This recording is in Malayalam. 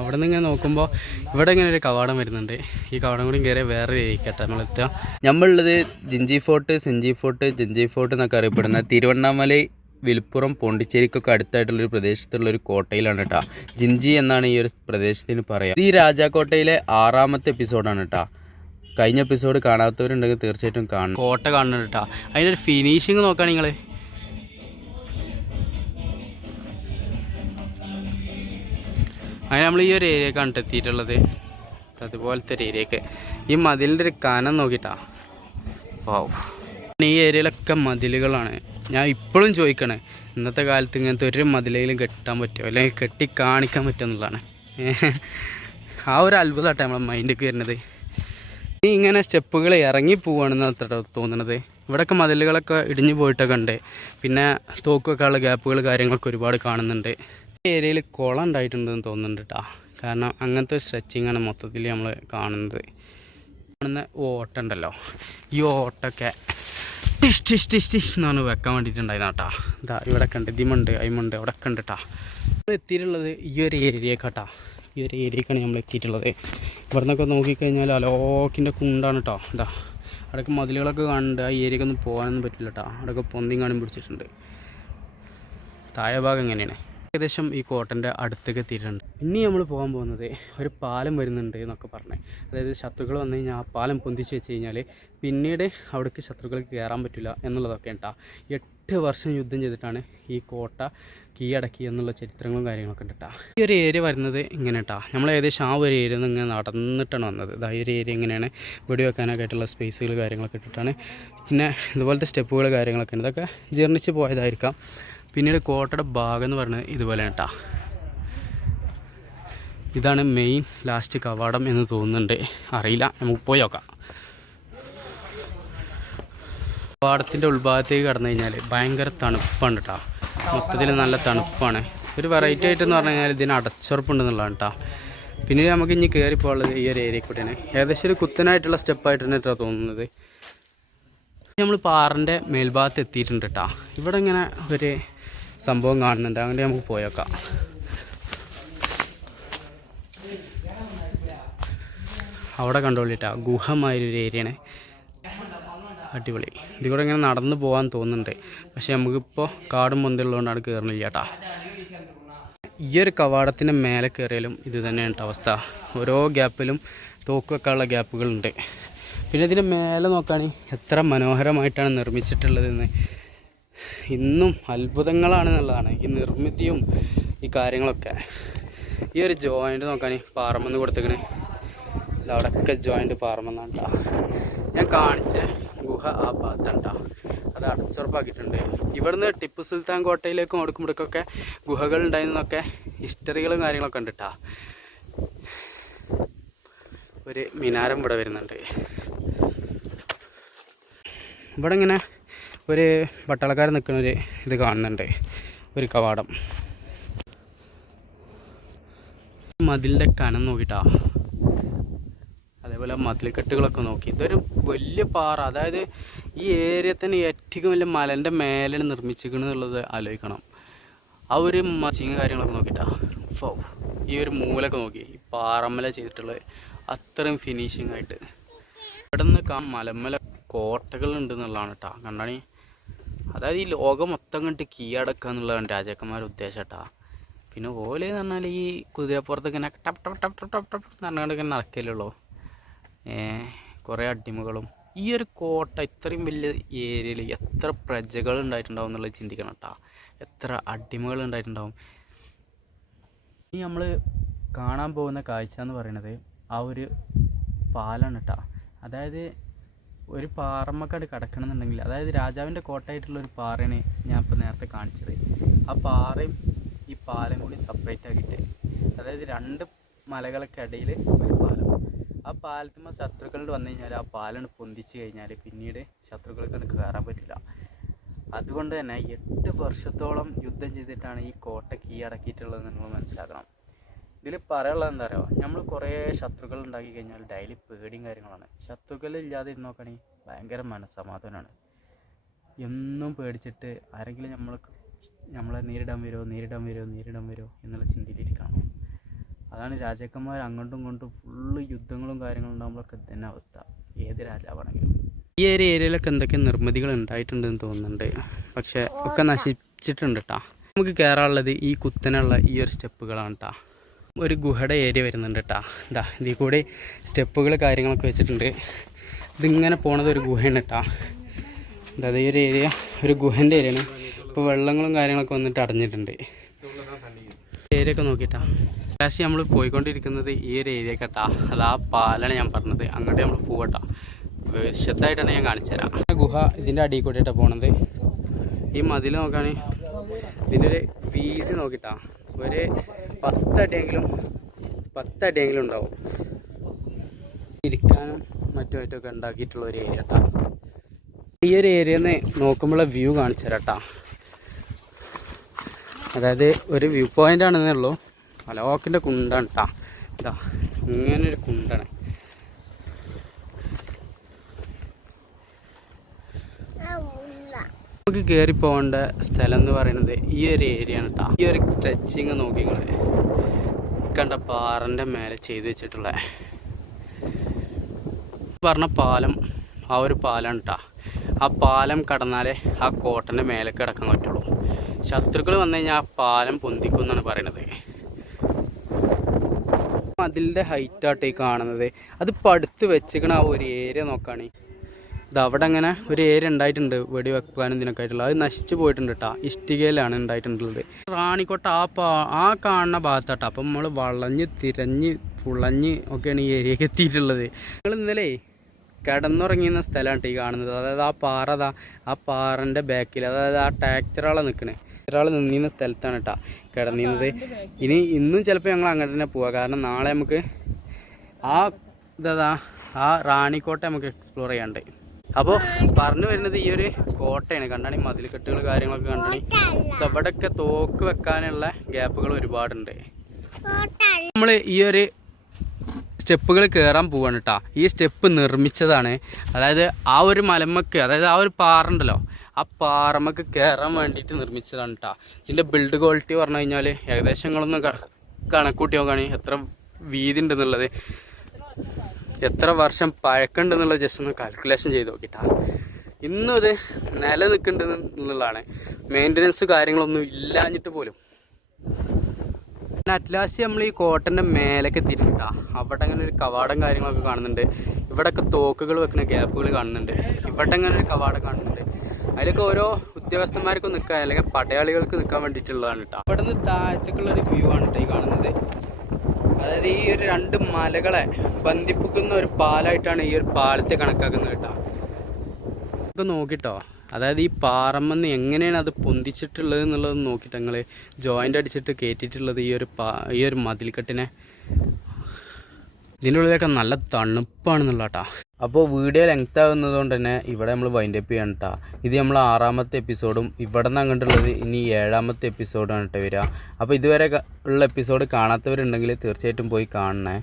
അവിടെ നിന്ന് ഇങ്ങനെ നോക്കുമ്പോൾ ഇവിടെ ഇങ്ങനെ ഒരു കവാടം വരുന്നുണ്ട്. ഈ കവാടം കൂടി കയറിയ വേറെ ഏരിയക്കട്ടെ നമ്മളെത്തുക. നമ്മളുള്ളത് ജിഞ്ചി ഫോർട്ട്, സെഞ്ചി ഫോർട്ട്, ജഞ്ചി ഫോർട്ട് എന്നൊക്കെ അറിയപ്പെടുന്ന തിരുവണ്ണാമലൈ, വിൽപ്പുറം, പോണ്ടിച്ചേരിക്കൊക്കെ അടുത്തായിട്ടുള്ളൊരു പ്രദേശത്തുള്ളൊരു കോട്ടയിലാണ് കേട്ടോ. ജിഞ്ചി എന്നാണ് ഈ ഒരു പ്രദേശത്തിന് പറയുക. ഈ രാജാക്കോട്ടയിലെ 6ാമത്തെ എപ്പിസോഡാണ് കേട്ടോ. കഴിഞ്ഞ എപ്പിസോഡ് കാണാത്തവരുണ്ടെങ്കിൽ തീർച്ചയായിട്ടും കാണും. കോട്ട കാണുന്നുണ്ട് കേട്ടോ. അതിൻ്റെ ഒരു ഫിനിഷിങ് നോക്കുകയാണ് നിങ്ങൾ. അങ്ങനെ നമ്മൾ ഈ ഒരു ഏരിയക്കാണ് എത്തിയിട്ടുള്ളത്. അതുപോലത്തെ ഒരു ഏരിയക്ക് ഈ മതിലിൻ്റെ ഒരു കനം നോക്കിയിട്ടാ. വാവ്, ഈ ഏരിയയിലൊക്കെ മതിലുകളാണ്. ഞാൻ ഇപ്പോഴും ചോദിക്കണേ, ഇന്നത്തെ കാലത്ത് ഇങ്ങനത്തെ ഒരു മതിലേലും കെട്ടാൻ പറ്റുമോ, അല്ലെങ്കിൽ കെട്ടി കാണിക്കാൻ പറ്റുമോ എന്നുള്ളതാണ്. ആ ഒരു അത്ഭുതമാട്ടെ നമ്മളെ മൈൻഡിലേക്ക് വരുന്നത്. ഈ ഇങ്ങനെ സ്റ്റെപ്പുകൾ ഇറങ്ങി പോവുകയാണെന്ന് അത്ര തോന്നുന്നത്. ഇവിടെയൊക്കെ മതിലുകളൊക്കെ ഇടിഞ്ഞു പോയിട്ടൊക്കെ ഉണ്ട്. പിന്നെ തോക്കൊക്കെയുള്ള ഗ്യാപ്പുകൾ കാര്യങ്ങളൊക്കെ ഒരുപാട് കാണുന്നുണ്ട്. ഏരിയയിൽ കുളം ഉണ്ടായിട്ടുണ്ടെന്ന് തോന്നുന്നുണ്ട് കേട്ടോ. കാരണം അങ്ങനത്തെ സ്ട്രെച്ചിങ്ങാണ് മൊത്തത്തിൽ നമ്മൾ കാണുന്നത്. കാണുന്ന ഓട്ടം ഉണ്ടല്ലോ, ഈ ഓട്ടമൊക്കെ ടിഷ് ടിഷ് ടിഷ് ടിഷ് എന്നാണ് വെക്കാൻ വേണ്ടിയിട്ടുണ്ടായിരുന്നു കേട്ടോ. ഇതാ ഇവിടെയൊക്കെ ഉണ്ട്, ഇതിമുണ്ട്, അയിമുണ്ട്, ഇവിടെയൊക്കെ ഉണ്ട് കേട്ടോ. നമ്മൾ എത്തിയിട്ടുള്ളത് ഈ ഒരു ഏരിയക്കാട്ടാ. ഈ ഒരു ഏരിയക്കാണ് നമ്മൾ എത്തിയിട്ടുള്ളത്. ഇവിടെ നിന്നൊക്കെ നോക്കിക്കഴിഞ്ഞാൽ അലോക്കിൻ്റെ കുണ്ടാണ് കേട്ടോ. ഇതാ അവിടെയൊക്കെ മതിലുകളൊക്കെ കാണുന്നുണ്ട്. ആ ഏരിയക്കൊന്നും പോകാനൊന്നും പറ്റില്ല കേട്ടോ. അവിടെയൊക്കെ പൊന്തിയും കാണും പിടിച്ചിട്ടുണ്ട്. താഴെ ഭാഗം എങ്ങനെയാണ് ഏകദേശം ഈ കോട്ടൻ്റെ അടുത്തേക്ക് എത്തിയിട്ടുണ്ട്. ഇനി നമ്മൾ പോകാൻ പോകുന്നത് ഒരു പാലം വരുന്നുണ്ട് എന്നൊക്കെ പറഞ്ഞത്. അതായത് ശത്രുക്കൾ വന്നു കഴിഞ്ഞാൽ ആ പാലം പൊന്തിച്ച് വെച്ച് കഴിഞ്ഞാൽ പിന്നീട് അവിടേക്ക് ശത്രുക്കൾക്ക് കയറാൻ പറ്റില്ല എന്നുള്ളതൊക്കെ ഉണ്ടാ. 8 വർഷം യുദ്ധം ചെയ്തിട്ടാണ് ഈ കോട്ട കീഴടക്കി എന്നുള്ള ചരിത്രങ്ങളും കാര്യങ്ങളൊക്കെ ഉണ്ട് കേട്ടോ. ഈ ഒരു ഏരിയ വരുന്നത് ഇങ്ങനെ കേട്ടോ. നമ്മൾ ഏകദേശം ആ ഒരു ഏരിയയിൽ നിന്ന് ഇങ്ങനെ നടന്നിട്ടാണ് വന്നത്. ഈ ഒരു ഏരിയ ഇങ്ങനെയാണ്. വെടി വെക്കാനൊക്കെ ആയിട്ടുള്ള സ്പേസുകൾ കാര്യങ്ങളൊക്കെ ഇട്ടിട്ടാണ്. പിന്നെ ഇതുപോലത്തെ സ്റ്റെപ്പുകൾ കാര്യങ്ങളൊക്കെ ഉണ്ട്. ഇതൊക്കെ ജീർണിച്ച് പോയതായിരിക്കാം. പിന്നീട് കോട്ടയുടെ ഭാഗം എന്ന് പറയുന്നത് ഇതുപോലെയാണ് കേട്ടോ. ഇതാണ് മെയിൻ ലാസ്റ്റ് കവാടം എന്ന് തോന്നുന്നുണ്ട്, അറിയില്ല, നമുക്ക് പോയി നോക്കാം. കവാടത്തിൻ്റെ ഉൾഭാഗത്തേക്ക് കടന്നു കഴിഞ്ഞാൽ ഭയങ്കര തണുപ്പാണ് കേട്ടോ. മൊത്തത്തിൽ നല്ല തണുപ്പാണ്. ഒരു വെറൈറ്റി ആയിട്ടെന്ന് പറഞ്ഞു കഴിഞ്ഞാൽ ഇതിന് അടച്ചുറപ്പുണ്ടെന്നുള്ളതാണ് കേട്ടോ. പിന്നീട് നമുക്ക് ഇനി കയറിപ്പോയുള്ളത് ഈ ഒരു ഏരിയ കൂടെയാണ്. ഏകദേശം ഒരു കുത്തനായിട്ടുള്ള സ്റ്റെപ്പായിട്ട് തന്നെ കേട്ടോ തോന്നുന്നത്. നമ്മൾ പാറൻ്റെ മേൽഭാഗത്ത് എത്തിയിട്ടുണ്ട് കേട്ടോ. ഇവിടെ ഇങ്ങനെ ഒരു സംഭവം കാണുന്നുണ്ട്, അങ്ങനെ നമുക്ക് പോയേക്കാം. അവിടെ കണ്ടോളിട്ടാ, ഗുഹമായൊരു ഏരിയയാണ്. അടിപൊളി. ഇതിലൂടെ ഇങ്ങനെ നടന്നു പോകാൻ തോന്നുന്നുണ്ട്. പക്ഷെ നമുക്കിപ്പോൾ കാടും പൊന്തുള്ളതുകൊണ്ടാണ് കയറുന്നില്ല കേട്ടോ. ഈ ഒരു കവാടത്തിൻ്റെ മേലെ കയറിയാലും ഇത് തന്നെയാണ് അവസ്ഥ. ഓരോ ഗ്യാപ്പിലും തോക്കൊക്കെയുള്ള ഗ്യാപ്പുകളുണ്ട്. പിന്നെ ഇതിൻ്റെ മേലെ നോക്കുകയാണെങ്കിൽ എത്ര മനോഹരമായിട്ടാണ് നിർമ്മിച്ചിട്ടുള്ളതെന്ന്. ഇന്നും അത്ഭുതങ്ങളാണെന്നുള്ളതാണ് ഈ നിർമ്മിതിയും ഈ കാര്യങ്ങളൊക്കെ. ഈ ഒരു ജോയിൻ്റ് നോക്കുകയാണെങ്കിൽ പാറമെന്ന് കൊടുത്തേക്കണേ. അവിടെയൊക്കെ ജോയിൻ്റ് പാറമെന്നാണ് കേട്ടോ. ഞാൻ കാണിച്ച ഗുഹ ആ ഭാഗത്താണ് കേട്ടോ. അത് അടച്ചുറപ്പാക്കിയിട്ടുണ്ട്. ഇവിടുന്ന് ടിപ്പു സുൽത്താൻ കോട്ടയിലേക്കും അടുക്കുമ്പോഴേക്കൊക്കെ ഗുഹകൾ ഉണ്ടായിരുന്നൊക്കെ ഹിസ്റ്ററികളും കാര്യങ്ങളൊക്കെ ഉണ്ട് കേട്ടോ. ഒരു മിനാരം ഇവിടെ വരുന്നുണ്ട്. ഇവിടെ ഇങ്ങനെ ഒരു പട്ടാളക്കാരൻ നിൽക്കുന്നൊരു ഇത് കാണുന്നുണ്ട്, ഒരു കവാടം. മതിലിൻ്റെ കനം നോക്കിയിട്ടാ. അതേപോലെ മതിൽക്കെട്ടുകളൊക്കെ നോക്കി. ഇതൊരു വലിയ പാറ, അതായത് ഈ ഏരിയ തന്നെ ഏറ്റവും വലിയ മലൻ്റെ മേലാണ് നിർമ്മിച്ചിരിക്കണമെന്നുള്ളത് ആലോചിക്കണം. ആ ഒരു മച്ചിങ് കാര്യങ്ങളൊക്കെ നോക്കിയിട്ടാ. ഈ ഒരു മൂലൊക്കെ നോക്കി, ഈ പാറമ്മല ചെയ്തിട്ടുള്ളത് അത്രയും ഫിനിഷിംഗ് ആയിട്ട്. ഇവിടെ നിന്ന് മലമ്മല കോട്ടകളുണ്ട് എന്നുള്ളതാണ് കേട്ടോ. കണ്ടാണി, അതായത് ഈ ലോകം മൊത്തം കണ്ടിട്ട് കീഴടക്കുക എന്നുള്ളതാണ് രാജാക്കന്മാരുടെ ഉദ്ദേശം കേട്ടോ. പിന്നെ ഓലെന്ന് പറഞ്ഞാൽ ഈ കുതിരപ്പുറത്തൊക്കെ ഇങ്ങനെ ടപ്പ് ടപ്പ് ടപ്പ് ടപ്പ് ടപ്പ് ടപ്പ് പറഞ്ഞുകൊണ്ട് ഇങ്ങനെ നടക്കലുള്ളൂ. കുറേ അടിമകളും. ഈ ഒരു കോട്ട ഇത്രയും വലിയ ഏരിയയിൽ എത്ര പ്രജകൾ ഉണ്ടായിട്ടുണ്ടാവും എന്നുള്ളത് ചിന്തിക്കണം കേട്ടോ. എത്ര അടിമകൾ ഉണ്ടായിട്ടുണ്ടാവും. ഇനി നമ്മൾ കാണാൻ പോകുന്ന കാഴ്ച എന്ന് പറയുന്നത് ആ ഒരു പാലാണ് കേട്ടോ. അതായത് ഒരു പാറമ്മക്കാട് കിടക്കണമെന്നുണ്ടെങ്കിൽ, അതായത് രാജാവിൻ്റെ കോട്ടയായിട്ടുള്ളൊരു പാറയാണ് ഞാൻ ഇപ്പോൾ നേരത്തെ കാണിച്ചത്. ആ പാറയും ഈ പാലം കൂടി സെപ്പറേറ്റ് ആക്കിയിട്ട്, അതായത് 2 മലകൾക്ക് ഇടയിൽ ഒരു പാലം. ആ പാലത്തുമ്പോൾ ശത്രുക്കളോട് വന്നു കഴിഞ്ഞാൽ ആ പാലം പൊന്തിച്ച് കഴിഞ്ഞാൽ പിന്നീട് ശത്രുക്കൾക്ക് കയറാൻ പറ്റില്ല. അതുകൊണ്ട് തന്നെ 8 വർഷത്തോളം യുദ്ധം ചെയ്തിട്ടാണ് ഈ കോട്ട കീഴടക്കിയിട്ടുള്ളതെന്ന് നമ്മൾ മനസ്സിലാക്കണം. ഇതിൽ പറയാനുള്ളത് എന്താ പറയുക, നമ്മൾ കുറേ ശത്രുക്കൾ ഉണ്ടാക്കി കഴിഞ്ഞാൽ ഡെയിലി പേടിയും കാര്യങ്ങളാണ്. ശത്രുക്കളില്ലാതെ ഇരുന്ന് നോക്കുകയാണെങ്കിൽ ഭയങ്കര മനസ്സമാധാനമാണ്. എന്നും പേടിച്ചിട്ട് ആരെങ്കിലും നമ്മളെ നേരിടാൻ വരുമോ എന്നുള്ള ചിന്തയിലിരിക്കണം. അതാണ് രാജാക്കന്മാർ അങ്ങോട്ടും ഇങ്ങോട്ടും ഫുള്ള് യുദ്ധങ്ങളും കാര്യങ്ങളും ഉണ്ടാകുമ്പോഴൊക്കെ തന്നെ അവസ്ഥ, ഏത് രാജാവാണെങ്കിലും. ഈ ഒരു ഏരിയയിലൊക്കെ എന്തൊക്കെ നിർമ്മിതികൾ ഉണ്ടായിട്ടുണ്ടെന്ന് തോന്നുന്നുണ്ട്, പക്ഷെ ഒക്കെ നശിച്ചിട്ടുണ്ട് കേട്ടോ. നമുക്ക് കയറാനുള്ളത് ഈ കുത്തനുള്ള ഈ ഒരു സ്റ്റെപ്പുകളാണ് കേട്ടോ. ഒരു ഗുഹയുടെ ഏരിയ വരുന്നുണ്ട് കേട്ടോ. ഇതാ ഇതിൽ കൂടെ സ്റ്റെപ്പുകൾ കാര്യങ്ങളൊക്കെ വെച്ചിട്ടുണ്ട്. ഇതിങ്ങനെ പോണത് ഒരു ഗുഹയാണ് കേട്ടോ. അതായത് ഈ ഒരു ഏരിയ ഒരു ഗുഹൻ്റെ ഏരിയയാണ്. ഇപ്പോൾ വെള്ളങ്ങളും കാര്യങ്ങളൊക്കെ വന്നിട്ട് അടഞ്ഞിട്ടുണ്ട്. ഏരിയ ഒക്കെ നോക്കിയിട്ടാ ലാസ്റ്റ് നമ്മൾ പോയിക്കൊണ്ടിരിക്കുന്നത് ഈ ഒരു ഏരിയ കേട്ടാ. അത് ആ പാലാണ് ഞാൻ പറഞ്ഞത്, അങ്ങോട്ട് നമ്മൾ പോകട്ടാ. വിശദമായിട്ടാണ് ഞാൻ കാണിച്ചു തരാം. ഗുഹ ഇതിൻ്റെ അടിയിൽ കൂടിയിട്ടാണ് പോണത്. ഈ മതിൽ നോക്കുകയാണെങ്കിൽ ഇതിൻ്റെ ഒരു വീതി നോക്കിയിട്ടാ ഒരു 10 അടിയെങ്കിലും ഉണ്ടാവും. ഇരിക്കാനും മറ്റുമൊക്കെ ഉണ്ടാക്കിയിട്ടുള്ള ഒരു ഏരിയ കേട്ടാ. ഈ ഒരു ഏരിയയിൽ നിന്ന് നോക്കുമ്പോഴുള്ള വ്യൂ കാണിച്ചു തരാം കേട്ടാ. അതായത് ഒരു വ്യൂ പോയിൻ്റ് ആണെന്നേ ഉള്ളൂ. മലവാക്കിൻ്റെ കുണ്ടാണ് കേട്ടോ. ഇതാ ഇങ്ങനൊരു കുണ്ടാണ്. നമുക്ക് കയറി പോകേണ്ട സ്ഥലം എന്ന് പറയുന്നത് ഈ ഒരു ഏരിയ ആണ് കേട്ടോ. ഈ ഒരു സ്ട്രെച്ചിങ് നോക്കി നിങ്ങൾ കണ്ട പാറൻ്റെ മേലെ ചെയ്ത് വെച്ചിട്ടുള്ള പറഞ്ഞ പാലം, ആ ഒരു പാലമാണ് കേട്ടോ. ആ പാലം കടന്നാലേ ആ കോട്ടൻ്റെ മേലെ കിടക്കാൻ പറ്റുള്ളൂ. ശത്രുക്കൾ വന്നു കഴിഞ്ഞാൽ ആ പാലം പൊന്തിക്കും എന്നാണ് പറയണത്. അതിൻ്റെ ഹൈറ്റായിട്ട് ഈ കാണുന്നത് അത് പടുത്ത് വെച്ചിക്കണ ആ ഒരു ഏരിയ നോക്കുകയാണ്. ഇത് അവിടെ അങ്ങനെ ഒരു ഏരിയ ഉണ്ടായിട്ടുണ്ട് വെടി വെക്കാനും ഇതിനൊക്കെ ആയിട്ടുള്ള. അത് നശിച്ചു പോയിട്ടുണ്ട് കേട്ടോ. ഇഷ്ടികയിലാണ് ഉണ്ടായിട്ടുള്ളത്. റാണിക്കോട്ട ആ കാണുന്ന ഭാഗത്താട്ടോ. അപ്പം നമ്മൾ വളഞ്ഞ് തിരഞ്ഞ് പുളഞ്ഞ് ഒക്കെയാണ് ഈ ഏരിയക്ക് എത്തിയിട്ടുള്ളത്. നിങ്ങൾ ഇന്നലെ കിടന്നുറങ്ങിയുന്ന സ്ഥലമാണ് ഈ കാണുന്നത്. അതായത് ആ പാറ ആ പാറൻ്റെ ബാക്കിൽ, അതായത് ആ ട്രാക്ടറാളെ നിന്നിരുന്ന സ്ഥലത്താണ് കേട്ടോ കിടന്നിരുന്നത്. ഇന്നും ചിലപ്പോൾ ഞങ്ങൾ അങ്ങനെ തന്നെ പോവുക. കാരണം നാളെ നമുക്ക് ആ റാണിക്കോട്ട നമുക്ക് എക്സ്പ്ലോർ ചെയ്യാണ്ട്. അപ്പോൾ പറഞ്ഞു വരുന്നത് ഈ ഒരു കോട്ടയാണ്. കണ്ടാണി മതിൽക്കെട്ടുകൾ കാര്യങ്ങളൊക്കെ കണ്ടാണി ഇവിടെയൊക്കെ തോക്ക് വെക്കാനുള്ള ഗ്യാപ്പുകൾ ഒരുപാടുണ്ട്. നമ്മൾ ഈ ഒരു സ്റ്റെപ്പുകൾ കയറാൻ പോവാണ് കേട്ടോ. ഈ സ്റ്റെപ്പ് നിർമ്മിച്ചതാണ്. അതായത് ആ ഒരു മലമ്മക്ക്, അതായത് ആ ഒരു പാറണ്ടല്ലോ, ആ പാറമ്മക്ക് കയറാൻ വേണ്ടിയിട്ട് നിർമ്മിച്ചതാണ് കേട്ടോ. ഇതിൻ്റെ ബിൽഡ് ക്വാളിറ്റി പറഞ്ഞു കഴിഞ്ഞാൽ ഏകദേശം നിങ്ങളൊന്ന് കണക്കൂട്ടി നോക്കുകയാണെങ്കിൽ എത്ര വീതി ഉണ്ടെന്നുള്ളത്, എത്ര വർഷം പഴക്കമുണ്ടെന്നുള്ളത് ജസ്റ്റ് ഒന്ന് കാൽക്കുലേഷൻ ചെയ്ത് നോക്കിയിട്ടാ. ഇന്നും അത് നിലനിൽക്കുന്നുണ്ടെന്നുള്ളതാണ്. മെയിൻ്റനൻസ് കാര്യങ്ങളൊന്നും ഇല്ലാഞ്ഞിട്ട് പോലും. അറ്റ്ലാസ്റ്റ് നമ്മൾ ഈ കോട്ടൻ്റെ മേലേക്ക് എത്തിയിട്ടാ. അവിടെ അങ്ങനെ ഒരു കവാടം കാര്യങ്ങളൊക്കെ കാണുന്നുണ്ട്. ഇവിടെയൊക്കെ തോക്കുകൾ വെക്കുന്ന ഗ്യാപ്പുകൾ കാണുന്നുണ്ട്. ഇവിടെ അങ്ങനെ ഒരു കവാടം കാണുന്നുണ്ട്. അതിലൊക്കെ ഓരോ ഉദ്യോഗസ്ഥന്മാർക്ക് നിൽക്കാൻ അല്ലെങ്കിൽ പടയാളികൾക്ക് നിൽക്കാൻ വേണ്ടിയിട്ടുള്ളതാണ് കേട്ടോ. അവിടെ നിന്ന് താഴത്തേക്കുള്ളൊരു വ്യൂ ആണ് കേട്ടോ ഈ കാണുന്നത്. അതായത് ഈ ഒരു 2 മലകളെ ബന്ധിപ്പിക്കുന്ന ഒരു പാലമായിട്ടാണ് ഈ ഒരു പാലത്തെ കണക്കാക്കുന്നത് കേട്ടോ. ഒക്കെ നോക്കിട്ടോ. അതായത് ഈ പാറമെന്ന് എങ്ങനെയാണ് അത് പൊന്തിച്ചിട്ടുള്ളത് എന്നുള്ളത് നോക്കിയിട്ട് ഞങ്ങൾ ജോയിൻ്റ് അടിച്ചിട്ട് കയറ്റിയിട്ടുള്ളത് ഈ ഒരു മതിൽക്കെട്ടിനെ. ഇതിൻ്റെ ഉള്ളിലൊക്കെ നല്ല തണുപ്പാണെന്നുള്ള കേട്ടോ. അപ്പോൾ വീഡിയോ ലെങ്ത് ആകുന്നത് കൊണ്ട് തന്നെ ഇവിടെ നമ്മൾ വൈൻഡ് അപ്പ് ചെയ്യണം കേട്ടോ. ഇത് നമ്മൾ 6ാമത്തെ എപ്പിസോഡും ഇവിടെ നിന്ന് അങ്ങോട്ടുള്ളത് ഇനി 7ാമത്തെ എപ്പിസോഡാണ് കേട്ടോ വരിക. അപ്പോൾ ഇതുവരെ ഉള്ള എപ്പിസോഡ് കാണാത്തവരുണ്ടെങ്കിൽ തീർച്ചയായിട്ടും പോയി കാണണേ.